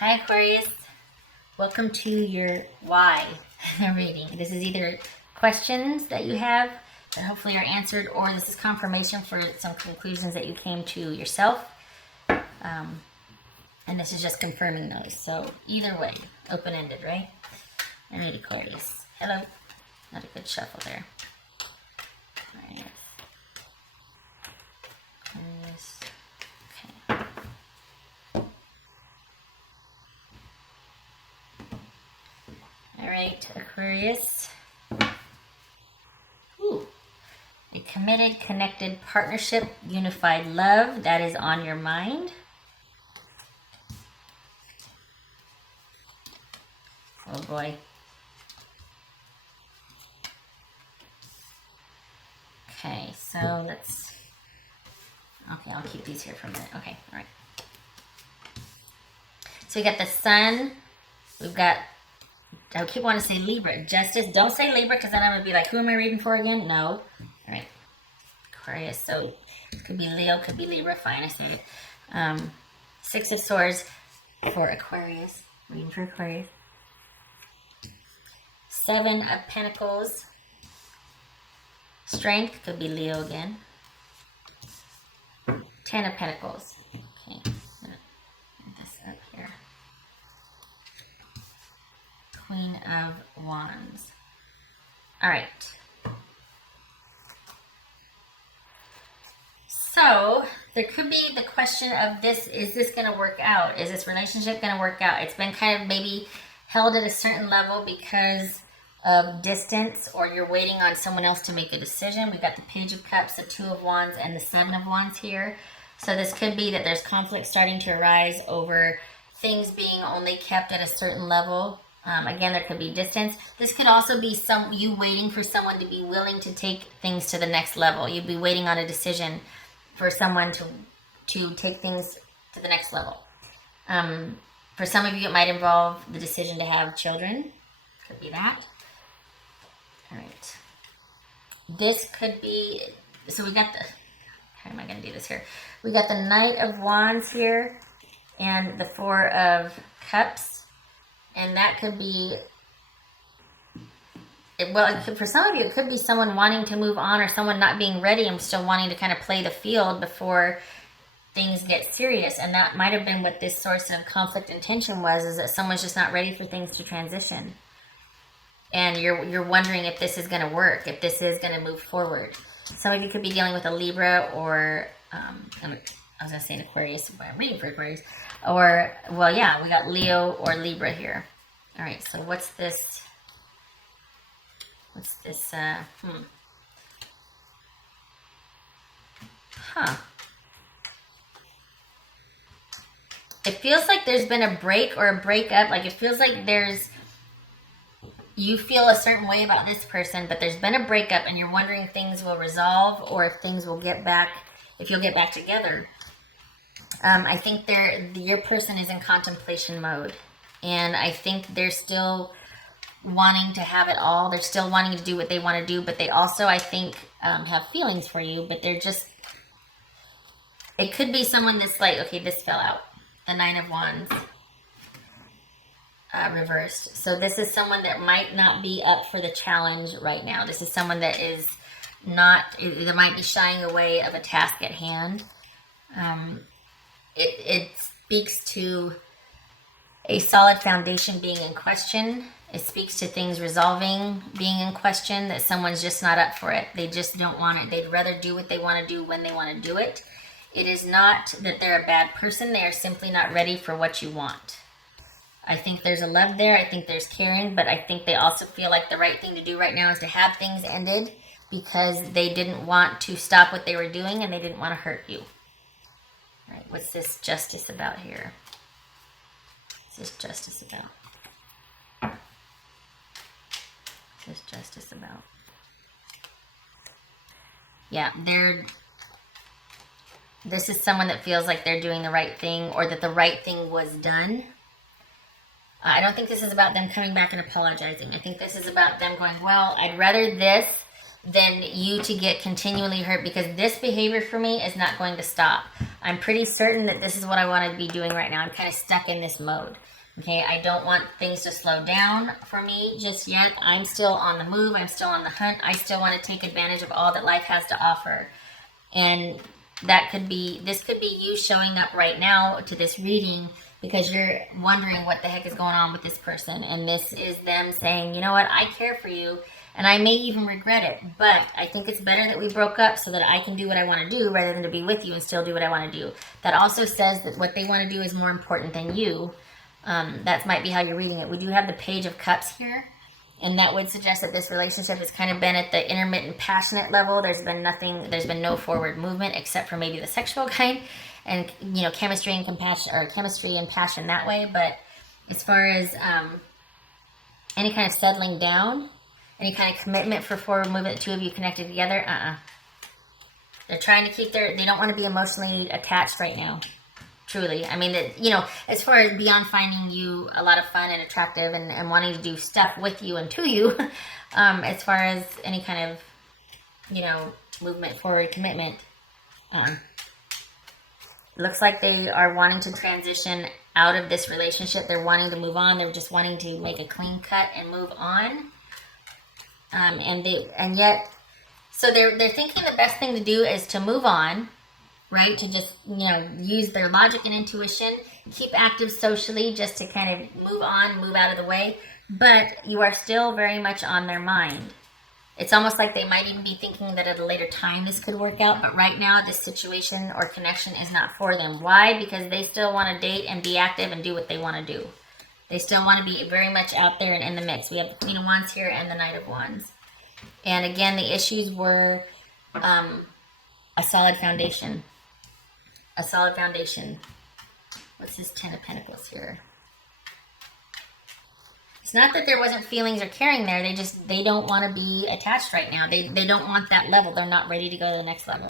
Hi Aquarius, welcome to your why reading. This is either questions that you have that hopefully are answered, or this is confirmation for some conclusions that you came to yourself. And this is just confirming those. So either way, open-ended, right? All right, Aquarius. Hello. Not a good shuffle there. All right. Aquarius. Okay. All right, Aquarius. Ooh. A committed, connected partnership, unified love that is on your mind. Oh boy. Okay, so let's... Okay, I'll keep these here for a minute. Okay, all right. So we got the Sun. We've got... I keep wanting to say Libra. Justice. Don't say Libra, because then I'm going to be like, who am I reading for again? No. All right. Aquarius. So it could be Leo, could be Libra. Fine, I say it. Six of Swords for Aquarius. Reading for Aquarius. Seven of Pentacles. Strength could be Leo again. 10 of Pentacles. Okay. I'm going to put this up here. Queen of Wands. All right. So there could be the question of this, is this going to work out? Is this relationship going to work out? It's been kind of maybe held at a certain level because of distance, or you're waiting on someone else to make a decision. We got the Page of Cups, the Two of Wands, and the Seven of Wands here. So this could be that there's conflict starting to arise over things being only kept at a certain level. Again, there could be distance. This could also be you waiting for someone to be willing to take things to the next level. You'd be waiting on a decision for someone to take things to the next level. For some of you, it might involve the decision to have children. Could be that. All right. This could be, so we got the, how am I going to do this here? We got the Knight of Wands here and the Four of Cups. And that could be, for some of you, it could be someone wanting to move on, or someone not being ready and still wanting to kind of play the field before things get serious. And that might have been what this source of conflict and tension was, is that someone's just not ready for things to transition. And you're wondering if this is going to work, if this is going to move forward. Some of you could be dealing with a Libra, or, I was going to say an Aquarius, but I'm reading for Aquarius. Or, well, yeah, we got Leo or Libra here. All right, so what's this? It feels like there's been a break or a breakup. Like, it feels like you feel a certain way about this person, but there's been a breakup and you're wondering if things will resolve, or if things will get back, if you'll get back together. I think your person is in contemplation mode, and I think they're still wanting to have it all. They're still wanting to do what they want to do, but they also, I think, have feelings for you, but they're just, it could be someone that's like, okay, this fell out. The Nine of Wands. Reversed. So this is someone that might not be up for the challenge right now. This is someone that is not, they might be shying away of a task at hand. It speaks to a solid foundation being in question. It speaks to things resolving, being in question, that someone's just not up for it. They just don't want it. They'd rather do what they want to do when they want to do it. It is not that they're a bad person. They are simply not ready for what you want. I think there's a love there. I think there's caring, but I think they also feel like the right thing to do right now is to have things ended, because they didn't want to stop what they were doing and they didn't want to hurt you. All right, what's this Justice about here? What's this Justice about? What's this Justice about? Yeah, this is someone that feels like they're doing the right thing, or that the right thing was done. I don't think this is about them coming back and apologizing. I think this is about them going, well, I'd rather this than you to get continually hurt, because this behavior for me is not going to stop. I'm pretty certain that this is what I want to be doing right now. I'm kind of stuck in this mode. Okay, I don't want things to slow down for me just yet. I'm still on the move. I'm still on the hunt. I still want to take advantage of all that life has to offer. And this could be you showing up right now to this reading because you're wondering what the heck is going on with this person. And this is them saying, you know what, I care for you. And I may even regret it, but I think it's better that we broke up so that I can do what I want to do rather than to be with you and still do what I want to do. That also says that what they want to do is more important than you. That might be how you're reading it. We do have the Page of Cups here, and that would suggest that this relationship has kind of been at the intermittent passionate level. There's been no forward movement except for maybe the sexual kind, and chemistry and compassion, or chemistry and passion that way. But as far as any kind of settling down, any kind of commitment for forward movement, the two of you connected together, they're trying to keep they don't want to be emotionally attached right now. Truly. I mean, as far as beyond finding you a lot of fun and attractive and wanting to do stuff with you and to you, as far as any kind of, movement forward, commitment, looks like they are wanting to transition out of this relationship. They're wanting to move on. They're just wanting to make a clean cut and move on. So they're thinking the best thing to do is to move on, right? To just, use their logic and intuition, keep active socially just to kind of move on, move out of the way. But you are still very much on their mind. It's almost like they might even be thinking that at a later time this could work out. But right now, this situation or connection is not for them. Why? Because they still want to date and be active and do what they want to do. They still want to be very much out there and in the mix. We have the Queen of Wands here and the Knight of Wands. And again, the issues were a solid foundation. A solid foundation. What's this Ten of Pentacles here? It's not that there wasn't feelings or caring there. They don't want to be attached right now. They don't want that level. They're not ready to go to the next level.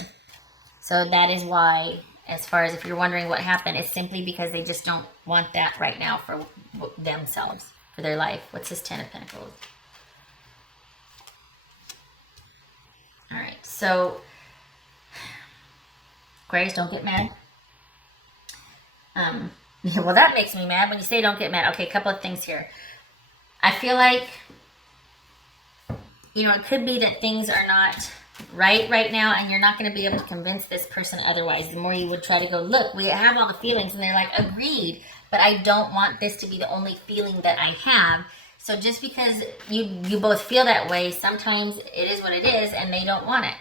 So that is why, as far as if you're wondering what happened, it's simply because they just don't want that right now for themselves, for their life. What's this Ten of Pentacles? All right, so Aquarius, don't get mad. Well, that makes me mad when you say don't get mad. Okay, a couple of things here. I feel like, it could be that things are not right now, and you're not going to be able to convince this person otherwise. The more you would try to go, look, we have all the feelings, and they're like, agreed, but I don't want this to be the only feeling that I have. So just because you both feel that way, sometimes it is what it is, and they don't want it.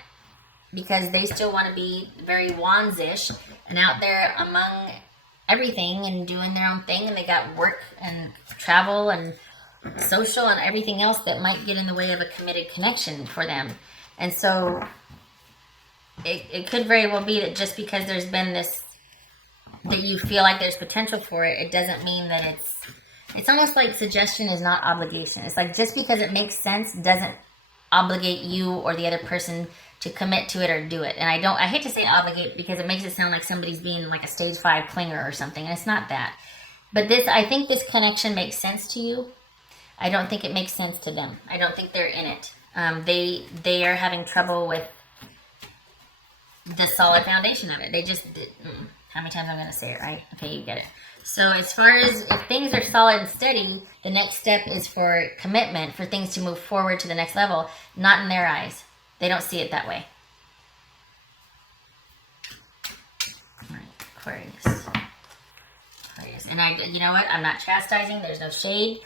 Because they still want to be very Wands-ish and out there among everything and doing their own thing. And they got work and travel and social and everything else that might get in the way of a committed connection for them. And so it could very well be that just because there's been this, that you feel like there's potential for it, it doesn't mean that it's almost like suggestion is not obligation. It's like just because it makes sense doesn't obligate you or the other person to commit to it or do it. And I hate to say obligate because it makes it sound like somebody's being like a stage 5 clinger or something, and it's not that. But I think this connection makes sense to you. I don't think it makes sense to them. I don't think they're in it. They are having trouble with the solid foundation of it. They just, how many times I'm going to say it, right? Okay, you get it. So as far as if things are solid and steady, the next step is for commitment, for things to move forward to the next level, not in their eyes. They don't see it that way. All right, Aquarius. And you know what? I'm not chastising. There's no shade.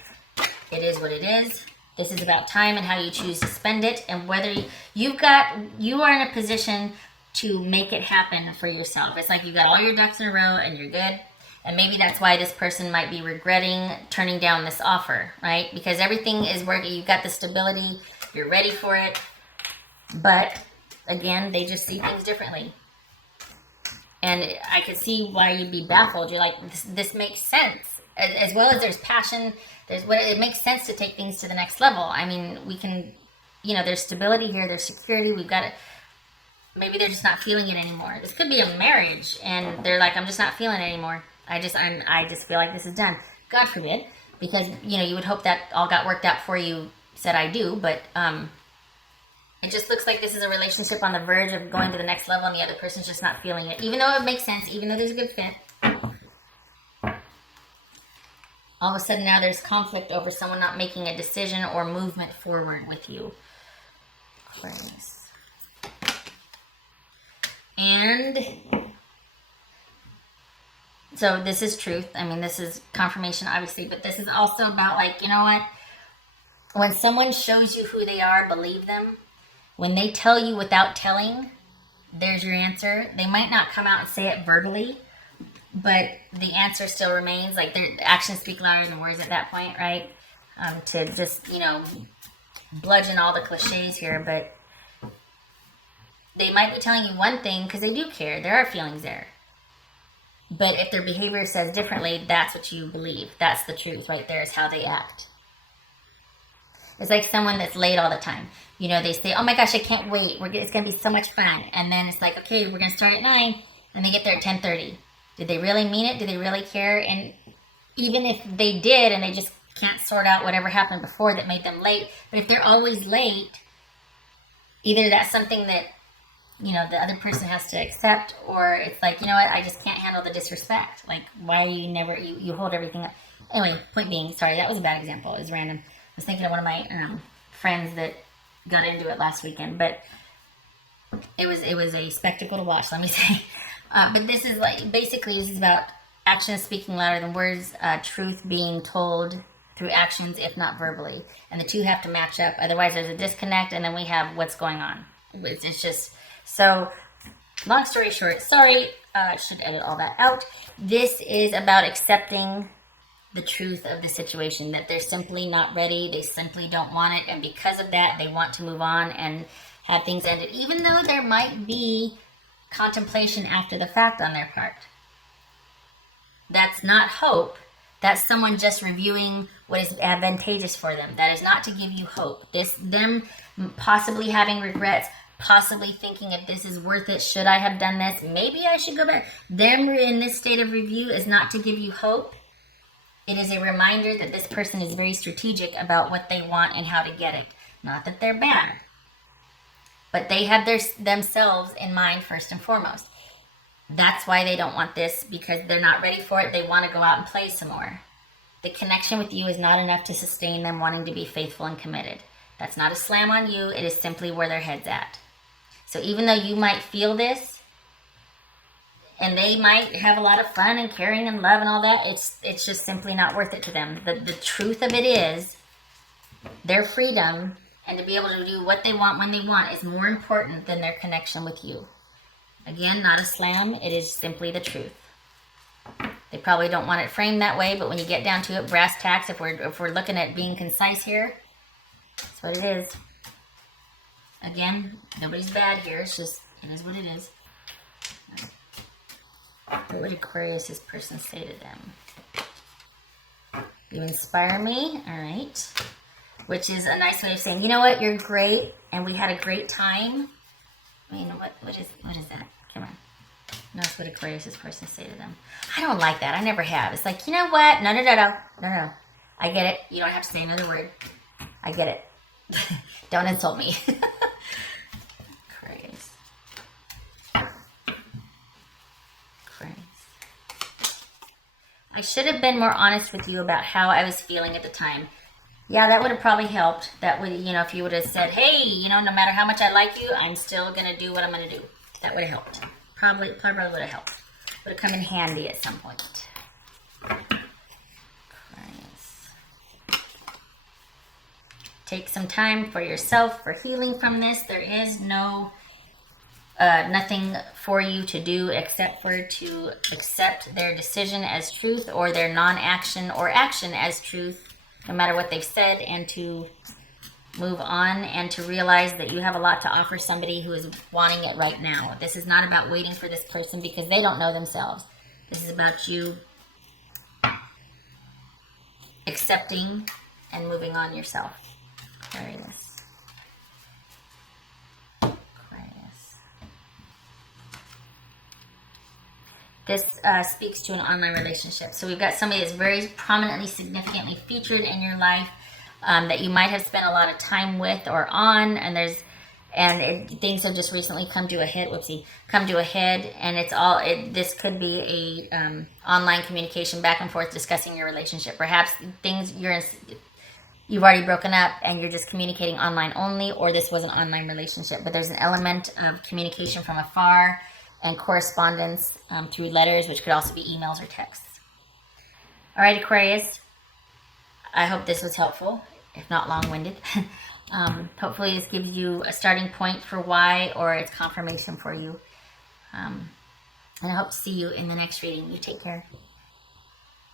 It is what it is. This is about time and how you choose to spend it, and whether you are in a position to make it happen for yourself. It's like you got all your ducks in a row and you're good. And maybe that's why this person might be regretting turning down this offer, right? Because everything is working. You've got the stability. You're ready for it. But again, they just see things differently. And I could see why you'd be baffled. You're like, this makes sense. As well as there's passion, it makes sense to take things to the next level. I mean, we can, there's stability here, there's security, we've got it. Maybe they're just not feeling it anymore. This could be a marriage, and they're like, I'm just not feeling it anymore. I just feel like this is done. God forbid, because, you would hope that all got worked out for you, said I do, but, It just looks like this is a relationship on the verge of going to the next level and the other person's just not feeling it. Even though it makes sense, even though there's a good fit. All of a sudden now there's conflict over someone not making a decision or movement forward with you. Aquarius. And so this is truth. I mean, this is confirmation, obviously, but this is also about, like, you know what? When someone shows you who they are, believe them. When they tell you without telling, there's your answer. They might not come out and say it verbally, but the answer still remains. Like, their actions speak louder than words at that point, right? To just, you know, bludgeon all the cliches here, but they might be telling you one thing because they do care. There are feelings there. But if their behavior says differently, that's what you believe. That's the truth right there, is how they act. It's like someone that's late all the time. You know, they say, oh my gosh, I can't wait. It's going to be so much fun. And then it's like, okay, we're going to start at 9. And they get there at 10:30. Did they really mean it? Did they really care? And even if they did and they just can't sort out whatever happened before that made them late. But if they're always late, either that's something that, you know, the other person has to accept, or it's like, you know what, I just can't handle the disrespect. Like, why are you never, you hold everything up. Anyway, point being, sorry, that was a bad example. It was random. I was thinking of one of my friends that got into it last weekend, but it was a spectacle to watch, let me say. But this is like, basically this is about actions speaking louder than words, truth being told through actions, if not verbally. And the two have to match up. Otherwise there's a disconnect, and then we have what's going on. It's just, so long story short, sorry, I should edit all that out. This is about accepting the truth of the situation, that they're simply not ready, they simply don't want it, and because of that, they want to move on and have things ended, even though there might be contemplation after the fact on their part. That's not hope. That's someone just reviewing what is advantageous for them. That is not to give you hope. Them possibly having regrets, possibly thinking if this is worth it, should I have done this? Maybe I should go back. Them in this state of review is not to give you hope. It is a reminder that this person is very strategic about what they want and how to get it. Not that they're bad, but they have themselves in mind first and foremost. That's why they don't want this, because they're not ready for it. They want to go out and play some more. The connection with you is not enough to sustain them wanting to be faithful and committed. That's not a slam on you. It is simply where their head's at. So even though you might feel this, and they might have a lot of fun and caring and love and all that, it's just simply not worth it to them. The truth of it is, their freedom and to be able to do what they want when they want is more important than their connection with you. Again, not a slam. It is simply the truth. They probably don't want it framed that way, but when you get down to it, brass tacks, if we're looking at being concise here, that's what it is. Again, nobody's bad here. It's just, it is what it is. What would Aquarius' person say to them? You inspire me. All right. Which is a nice way of saying, you know what, you're great, and we had a great time. I mean, what is that? Come on. Notice what Aquarius' person say to them. I don't like that. I never have. It's like, you know what? No. I get it. You don't have to say another word. I get it. Don't insult me. Aquarius. I should have been more honest with you about how I was feeling at the time. Yeah, that would have probably helped. That would, you know, if you would have said, hey, you know, no matter how much I like you, I'm still going to do what I'm going to do. That would have helped. Probably would have helped. Would have come in handy at some point. Take some time for yourself for healing from this. There is nothing for you to do except for to accept their decision as truth, or their non-action or action as truth, no matter what they've said, and to move on and to realize that you have a lot to offer somebody who is wanting it right now. This is not about waiting for this person because they don't know themselves. This is about you accepting and moving on yourself. Aquarius. This speaks to an online relationship. So we've got somebody that's very prominently, significantly featured in your life, that you might have spent a lot of time with or on, and and things have just recently come to a head. Whoopsie, come to a head, and it's all. This could be a online communication back and forth discussing your relationship. Perhaps things you've already broken up and you're just communicating online only, or this was an online relationship. But there's an element of communication from afar and correspondence through letters, which could also be emails or texts. All right, Aquarius. I hope this was helpful, if not long-winded. Hopefully this gives you a starting point for why, or it's confirmation for you. And I hope to see you in the next reading. You take care.